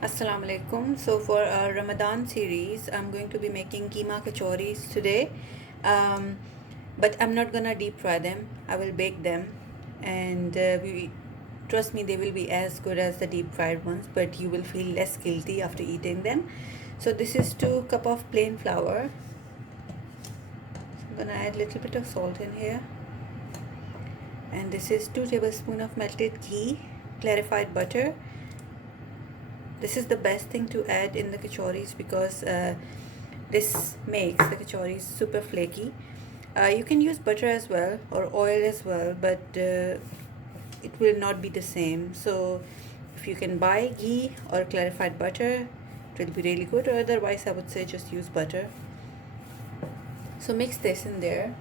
Assalamu alaikum. So for our Ramadan series, I'm going to be making keema kachoris today. Um, but I'm not gonna deep fry them. I will bake them, and trust me, they will be as good as the deep fried ones. But you will feel less guilty after eating them. So this is 2 cup of plain flour. I'm gonna add a little bit of salt in here, and this is 2 tablespoons of melted ghee, clarified butter. This is the best thing to add in the kachoris because this makes the kachoris super flaky. You can use butter as well or oil as well, but it will not be the same. So if you can buy ghee or clarified butter, it will be really good, or otherwise I would say just use butter. So mix this in there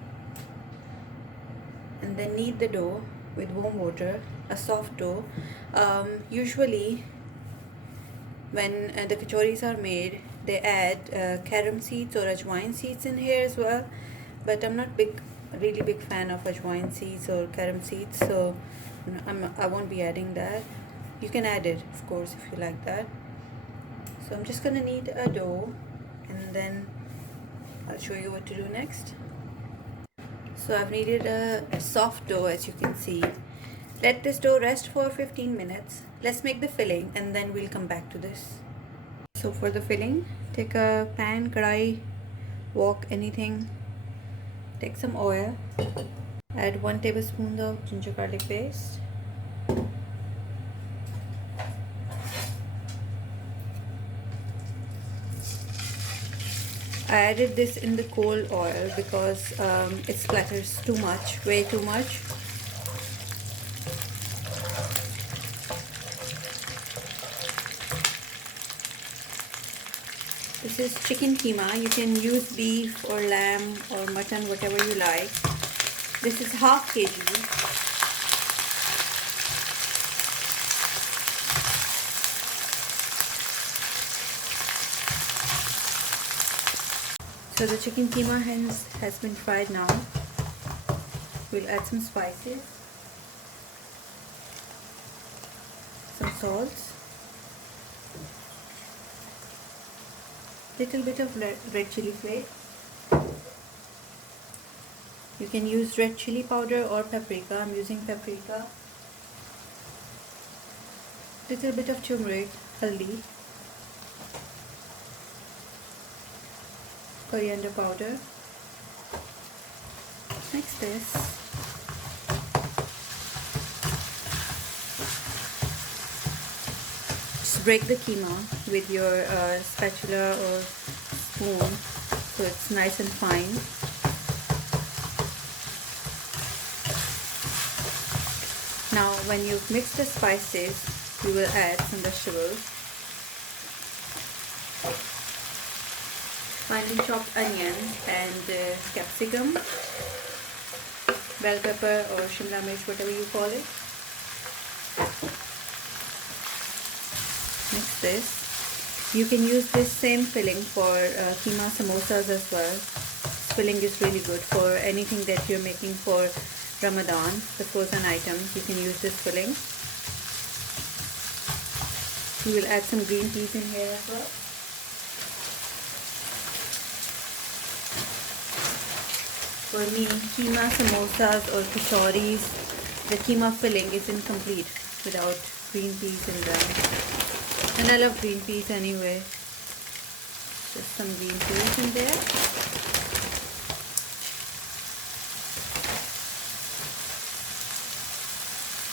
and then knead the dough with warm water, a soft dough. Usually when the kachoris are made, they add carom seeds or ajwain seeds in here as well, but I'm not really big fan of ajwain seeds or carom seeds, so I won't be adding that. You can add it, of course, if you like that. So I'm just gonna knead a dough, and then I'll show you what to do next. So I've kneaded a soft dough, as you can see. Let this dough rest for 15 minutes. Let's make the filling and then we'll come back to this. So for the filling, take a pan, kadai, wok, anything. Take some oil. Add 1 tablespoon of ginger garlic paste. I added this in the cold oil because it splatters too much, way too much. This is chicken keema. You can use beef or lamb or mutton, whatever you like. This is half kg. So the chicken keema has been fried now. We'll add some spices, some salt, little bit of red chili flake. You can use red chili powder or paprika. I'm using paprika. Little bit of turmeric, haldi, coriander powder. Mix this. Just break the keema with your spatula or spoon so it's nice and fine. Now when you've mixed the spices, you will add some vegetables. Finely chopped onion and capsicum, bell pepper or shimla mirch, whatever you call it. Mix this. You can use this same filling for keema samosas as well. This filling is really good for anything that you're making for Ramadan, the frozen items. You can use this filling. You will add some green peas in here as well. For me, keema samosas or kachoris, the keema filling is incomplete without green peas in them. And I love green peas anyway. Just some green peas in there.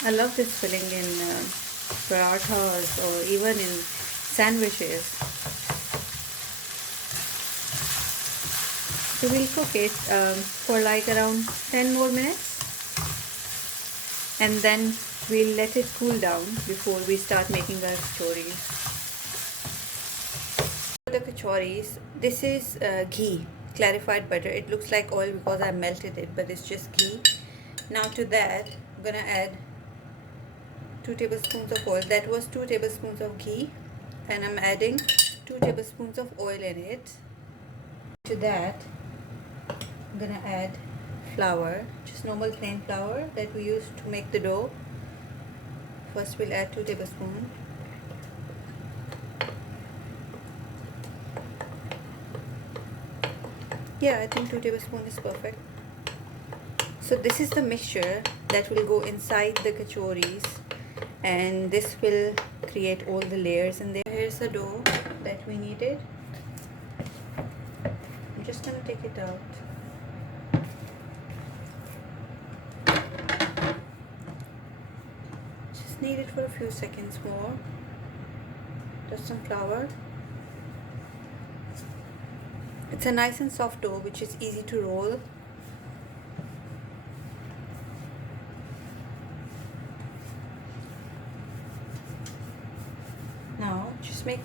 I love this filling in parathas or even in sandwiches. So we'll cook it for like around 10 more minutes, and then we'll let it cool down before we start making our kachoris. For the kachoris, this is ghee, clarified butter. It looks like oil because I melted it, but it's just ghee. Now to that, I'm gonna add 2 tablespoons of oil. That was 2 tablespoons of ghee, and I'm adding 2 tablespoons of oil in it. To that, I'm gonna add flour, just normal plain flour that we use to make the dough. First we'll add 2 tablespoons. Yeah, I think 2 tablespoons is perfect. So this is the mixture that will go inside the kachoris, and this will create all the layers in there. Here's the dough that we needed. I'm just gonna take it out. Just knead it for a few seconds more. Just some flour. It's a nice and soft dough which is easy to roll. Now just make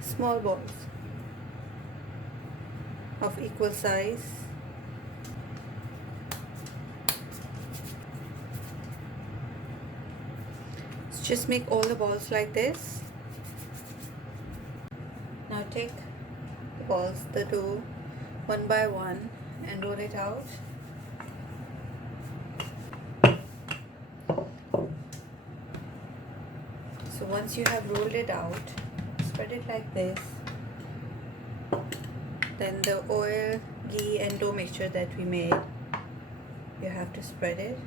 small balls of equal size. Just make all the balls like this. Now take the balls, the dough, one by one and roll it out. So once you have rolled it out, spread it like this. Then the oil, ghee and dough mixture that we made, you have to spread it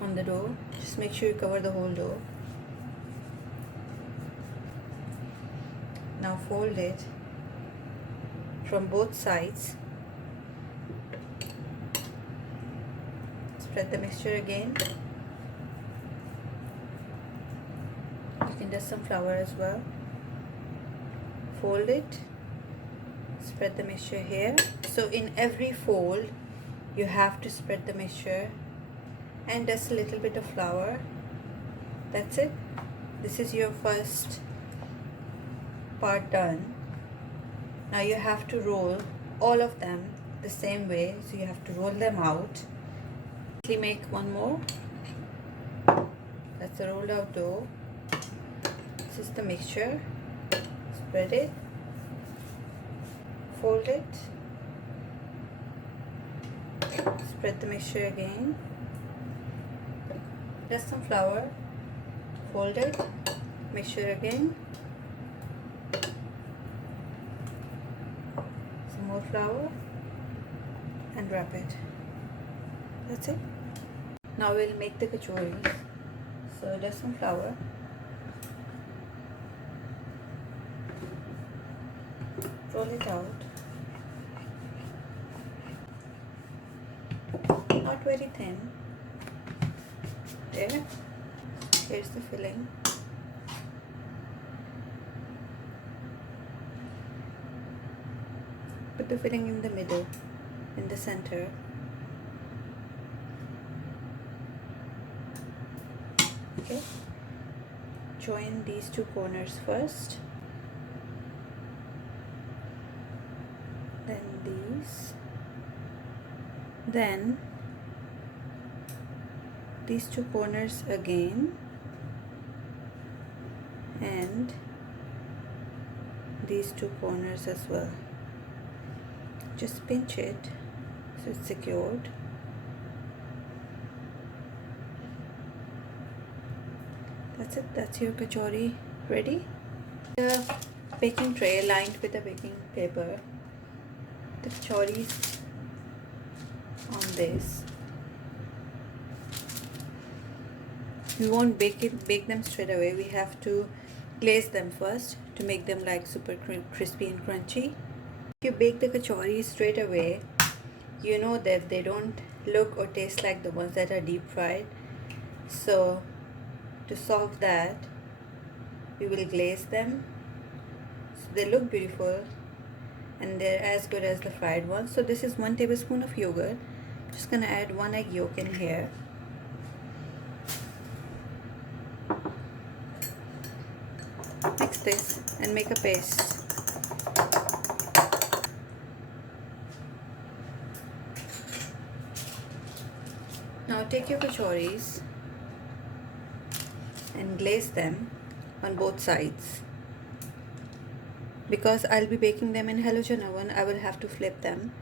on the dough. Just make sure you cover the whole dough. Now fold it from both sides. Spread the mixture again. You can dust some flour as well. Fold it. Spread the mixture here. So in every fold, you have to spread the mixture and dust a little bit of flour. That's it. This is your first part done. Now you have to roll all of them the same way, so you have to roll them out. See, make one more. That's the rolled out dough. This is the mixture. Spread it, fold it, spread the mixture again, dust some flour, fold it, mixture again, some more flour and wrap it. That's it. Now we'll make the kachoris. So dust some flour, roll it out, not very thin. There, here's the filling. Put the filling in the middle, in the center. Okay, join these two corners first. Then these, then these two corners again, and these two corners as well. Just pinch it so it's secured. That's it. That's your kachori ready. A baking tray lined with a baking paper. The kachoris on this. We won't bake them straight away. We have to glaze them first to make them like super crispy and crunchy. If you bake the kachoris straight away, you know that they don't look or taste like the ones that are deep fried. So to solve that, we will glaze them so they look beautiful and they're as good as the fried ones. So this is 1 tablespoon of yogurt. Just gonna add 1 egg yolk in here. Mix this and make a paste. Now take your kachoris and glaze them on both sides. Because I'll be baking them in halogen oven, I will have to flip them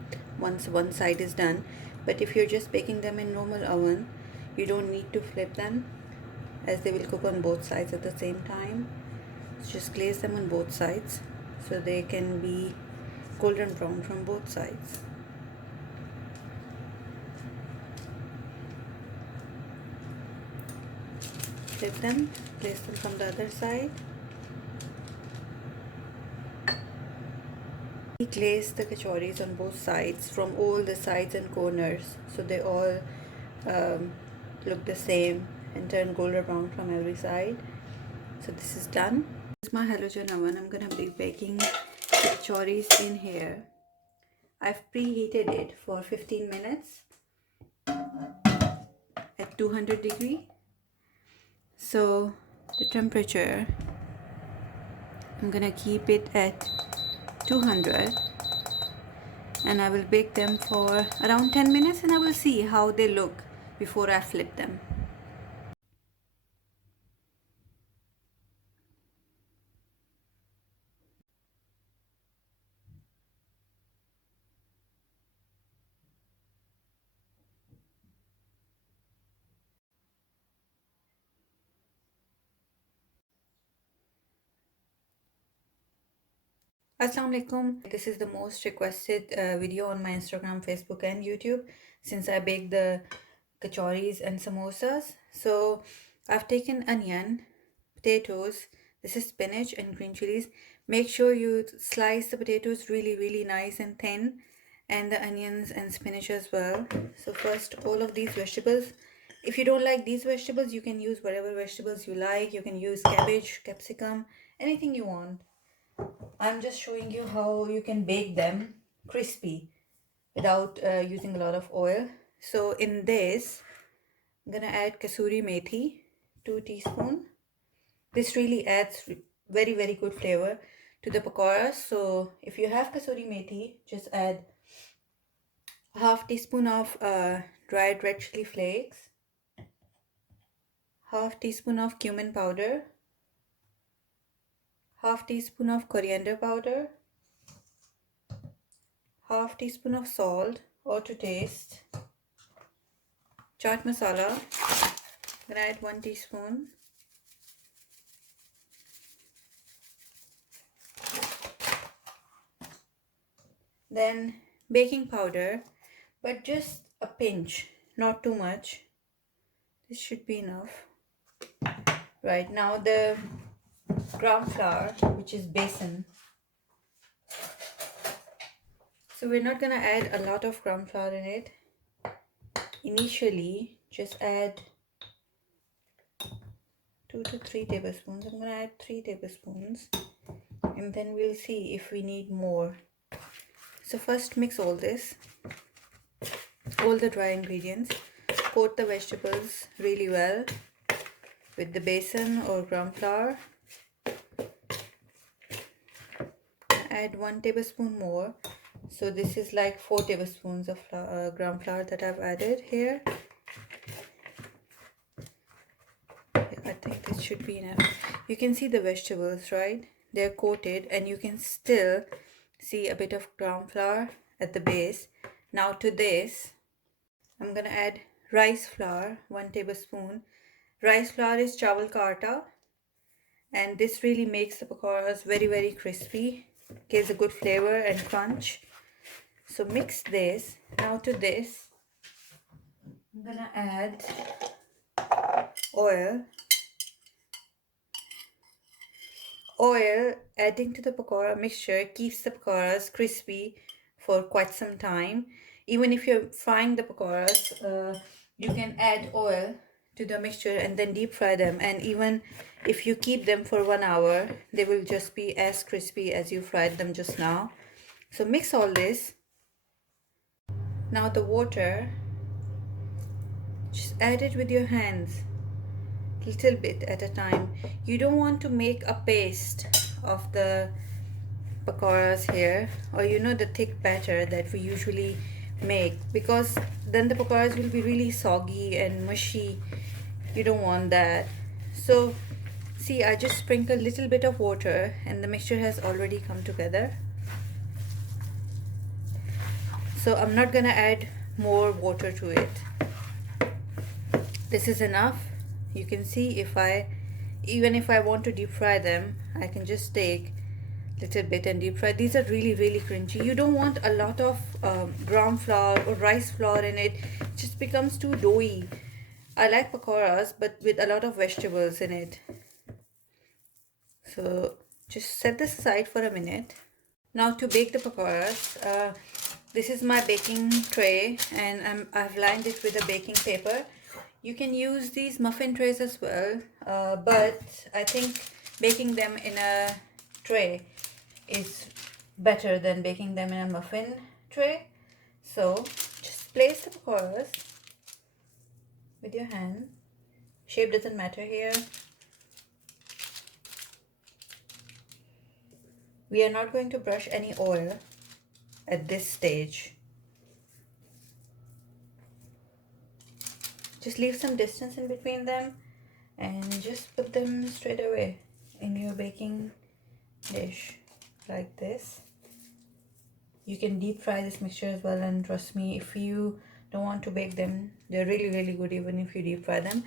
once one side is done. But if you're just baking them in normal oven, you don't need to flip them, as they will cook on both sides at the same time. Just glaze them on both sides. so they can be golden brown from both sides. Flip them, place them from the other side. Glaze the kachoris on both sides, from all the sides and corners, so they all look the same and turn golden brown from every side. So this is done. This is my halogen oven. I'm gonna be baking kachoris in here. I've preheated it for 15 minutes at 200 degree. So the temperature, I'm gonna keep it at 200, and I will bake them for around 10 minutes, and I will see how they look before I flip them. Assalamu alaikum. This is the most requested video on my Instagram, Facebook and YouTube since I baked the kachoris and samosas. So I've taken onion, potatoes, this is spinach and green chilies. Make sure you slice the potatoes really nice and thin, and the onions and spinach as well. So first, all of these vegetables. If you don't like these vegetables, you can use whatever vegetables you like. You can use cabbage, capsicum, anything you want. I'm just showing you how you can bake them crispy without using a lot of oil. So in this, I'm gonna add kasuri methi, 2 teaspoons. This really adds very good flavor to the pakoras. So if you have kasuri methi, just add half teaspoon of dried red chili flakes, half teaspoon of cumin powder, half teaspoon of coriander powder, half teaspoon of salt or to taste, chaat masala, I'm gonna add 1 teaspoon, then baking powder, but just a pinch, not too much. This should be enough. Right, now the gram flour, which is besan. So we're not gonna add a lot of gram flour in it. Initially, just add 2 to 3 tablespoons. I'm gonna add 3 tablespoons, and then we'll see if we need more. So first mix all this, all the dry ingredients. Coat the vegetables really well with the besan or gram flour. Add 1 tablespoon more. So this is like 4 tablespoons of gram flour that I've added here. I think it should be enough. You can see the vegetables, right? They're coated, and you can still see a bit of gram flour at the base. Now to this, I'm gonna add rice flour, 1 tablespoon. Rice flour is chawal ka aata, and this really makes the pakoras very crispy. Gives a good flavor and crunch. So mix this. Now to this, I'm gonna add oil. Oil adding to the pakora mixture keeps the pakoras crispy for quite some time. Even if you're frying the pakoras, you can add oil to the mixture and then deep fry them, and even if you keep them for 1 hour, they will just be as crispy as you fried them just now. So mix all this. Now the water, just add it with your hands, little bit at a time. You don't want to make a paste of the pakoras here, or the thick batter that we usually make, because then the pakoras will be really soggy and mushy. You don't want that. So see, I just sprinkled a little bit of water and the mixture has already come together. So I'm not gonna add more water to it. This is enough. You can see, even if I want to deep fry them, I can just take little bit and deep fry. These are really crunchy. You don't want a lot of gram flour or rice flour in it. It just becomes too doughy. I like pakoras, but with a lot of vegetables in it. So just set this aside for a minute. Now to bake the pakoras, this is my baking tray, and I've lined it with a baking paper. You can use these muffin trays as well, but I think baking them in a tray is better than baking them in a muffin tray. So just place the pakoras with your hand. Shape doesn't matter here. We are not going to brush any oil at this stage. Just leave some distance in between them and just put them straight away in your baking dish like this. You can deep fry this mixture as well, and trust me, if you don't want to bake them, they're really good even if you deep fry them.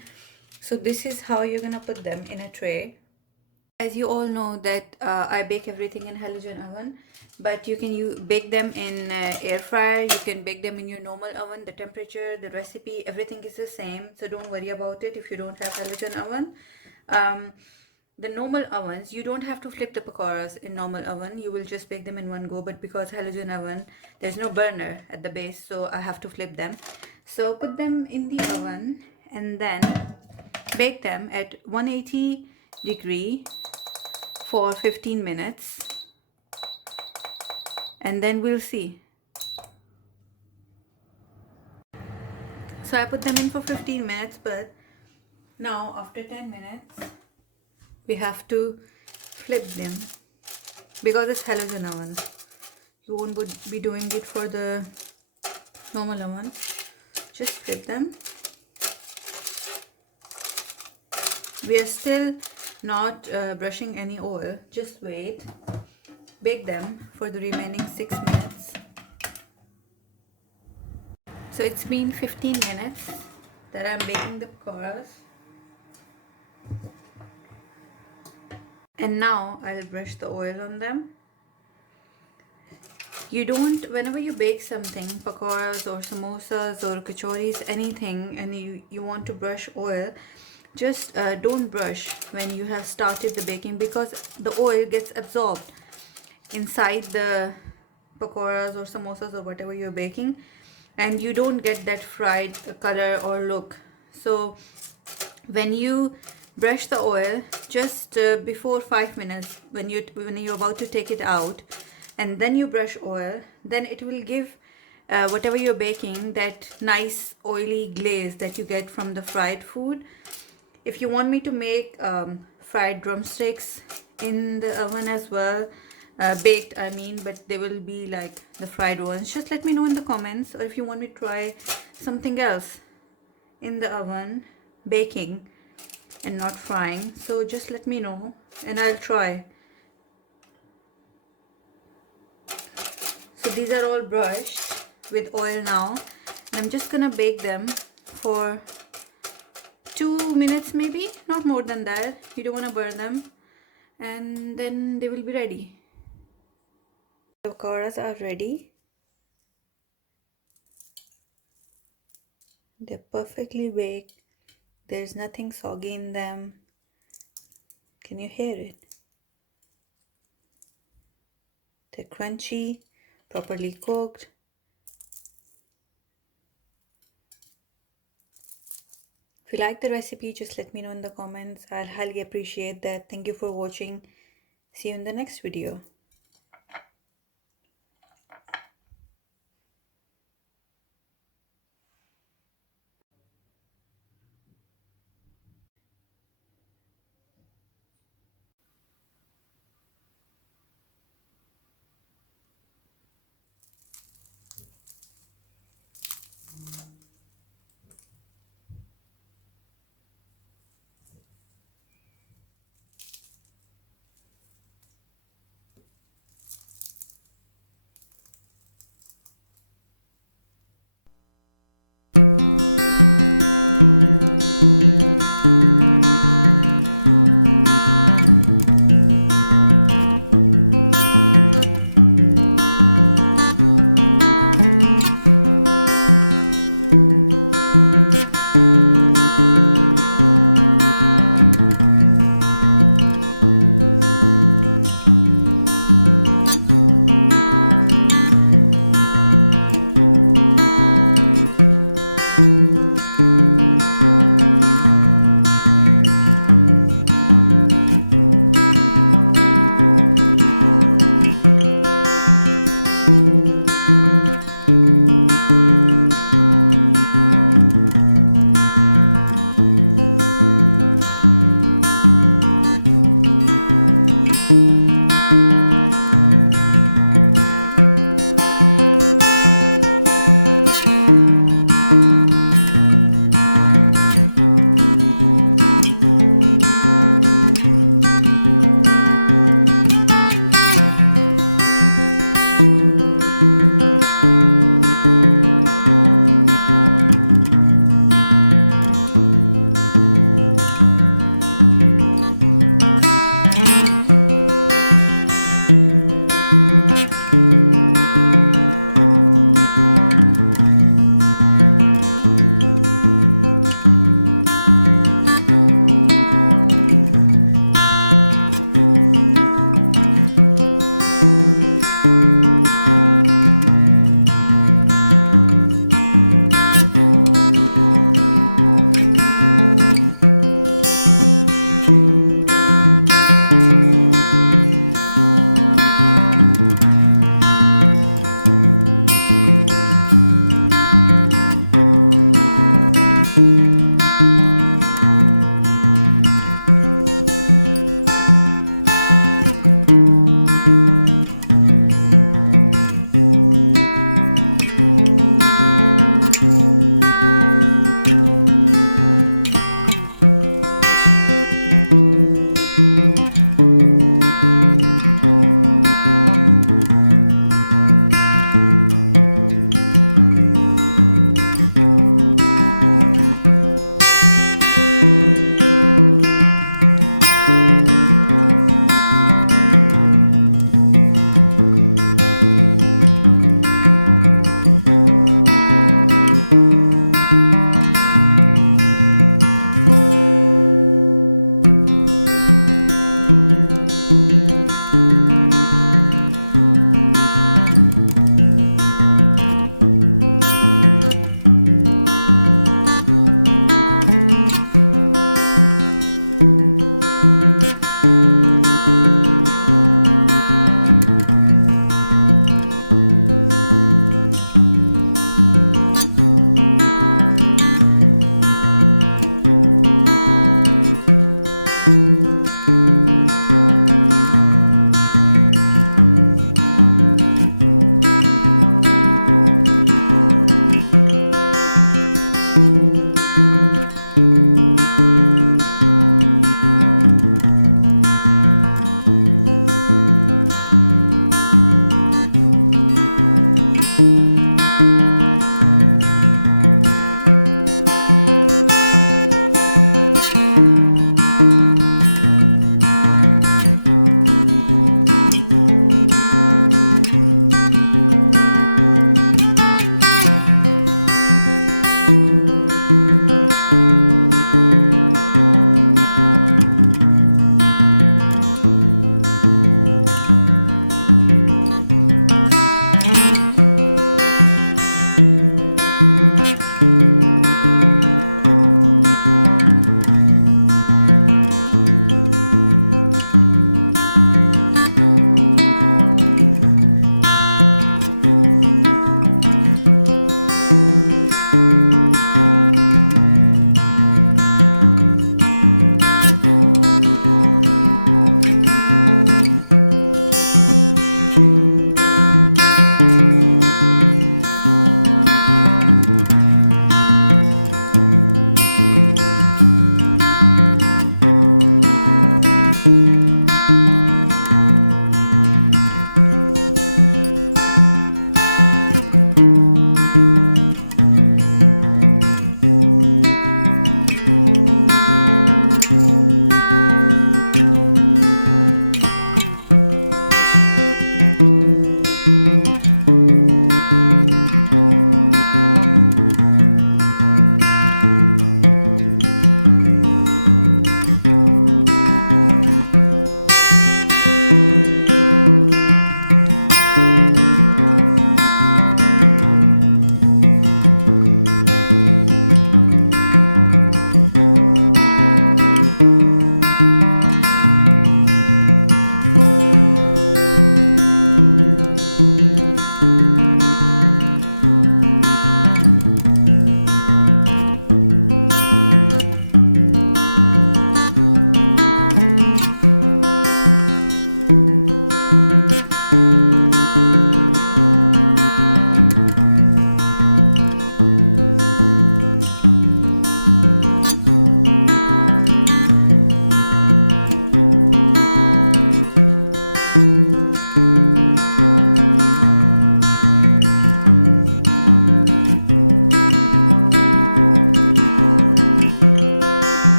So this is how you're gonna put them in a tray. As you all know that I bake everything in halogen oven, but you can bake them in air fryer. You can bake them in your normal oven. The temperature, the recipe, everything is the same, so don't worry about it if you don't have halogen oven. The normal ovens, you don't have to flip the pakoras in normal oven. You will just bake them in one go, but because halogen oven, there's no burner at the base, so I have to flip them. So put them in the oven and then bake them at 180 degree for 15 minutes, and then we'll see. So I put them in for 15 minutes, but now after 10 minutes we have to flip them because it's halogen oven. You won't be doing it for the normal oven. Just flip them. We are still not brushing any oil. Just wait. Bake them for the remaining 6 minutes. So it's been 15 minutes that I'm baking the pakoras. And now I'll brush the oil on them. You don't, whenever you bake something, pakoras or samosas or kachoris, anything, and you want to brush oil, just don't brush when you have started the baking, because the oil gets absorbed inside the pakoras or samosas or whatever you're baking, and you don't get that fried color or look. So when you brush the oil just before 5 minutes, when you're about to take it out, and then you brush oil, then it will give whatever you're baking that nice oily glaze that you get from the fried food. If you want me to make fried drumsticks in the oven as well, baked I mean, but they will be like the fried ones, just let me know in the comments. Or if you want me to try something else in the oven, baking and not frying, so just let me know and I'll try. So these are all brushed with oil now. I'm just gonna bake them for 2 minutes, maybe not more than that. You don't want to burn them, and then they will be ready. The pakoras are ready. They're perfectly baked. There's nothing soggy in them. Can you hear it? They're crunchy, properly cooked. If you like the recipe, just let me know in the comments. I'll highly appreciate that. Thank you for watching. See you in the next video.